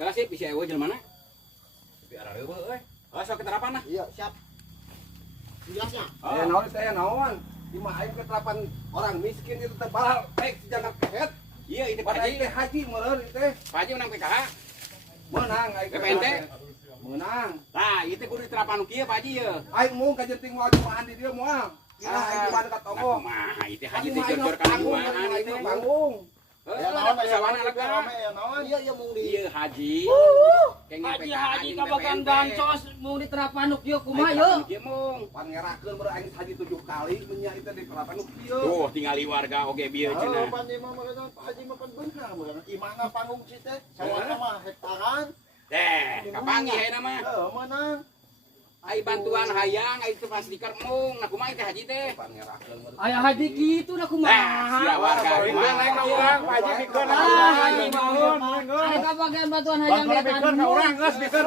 Kelas sih bisa eueuh jelema na. Biar reueuh euy. Oh, sok keterapan nah. Iya, siap. Jelasnya. Naon. Di mah aing keterapan orang miskin itu teh balal baik jangan kehet. Iya, itu Pada Pak teh haji meureun itu teh. Pak Haji menang PKH. Menang aing. PPNT? Menang. Nah, itu kudu diterapan nu kieu Pak Haji ye. Aing mung ka jenting moal jumahan di dieu moal. Kira aing cuma dekat toko. Mah, itu Haji Aing teh mah jor-jor ka panggung, lingkungan aing itu. mah panggung. Ya naon Pesawanan ya lega. naon? Iya mung di. Iya Haji. Haji kabakan bancos mau diterapan nu kieu kumaha Ayo. yeuh? Kieu mung. Pan ngerakeun beureum aing haji 7 kali nya itu di terapan nu kieu. Tuh, tinggali warga oge bieu Oh, cenah. pan imam mah Pak Haji mah pan beunghar meureun. Imahna panggung si teh. Sawana mah hektaran. Kapangi hayeuna mah. Heuh, meunang. Ai bantuan hayang, ai teu pastikan mung. Nah kumaha teh Haji teh? Pan ngerakeun beureum. Aya haji kitu da Nah, kumaha? sia warga Bikon naik ka urang, Pak Haji bikon. Ah, haji bangun. Ada kabagan bantuan hayang Bantuan bikon ka urang geus bikon.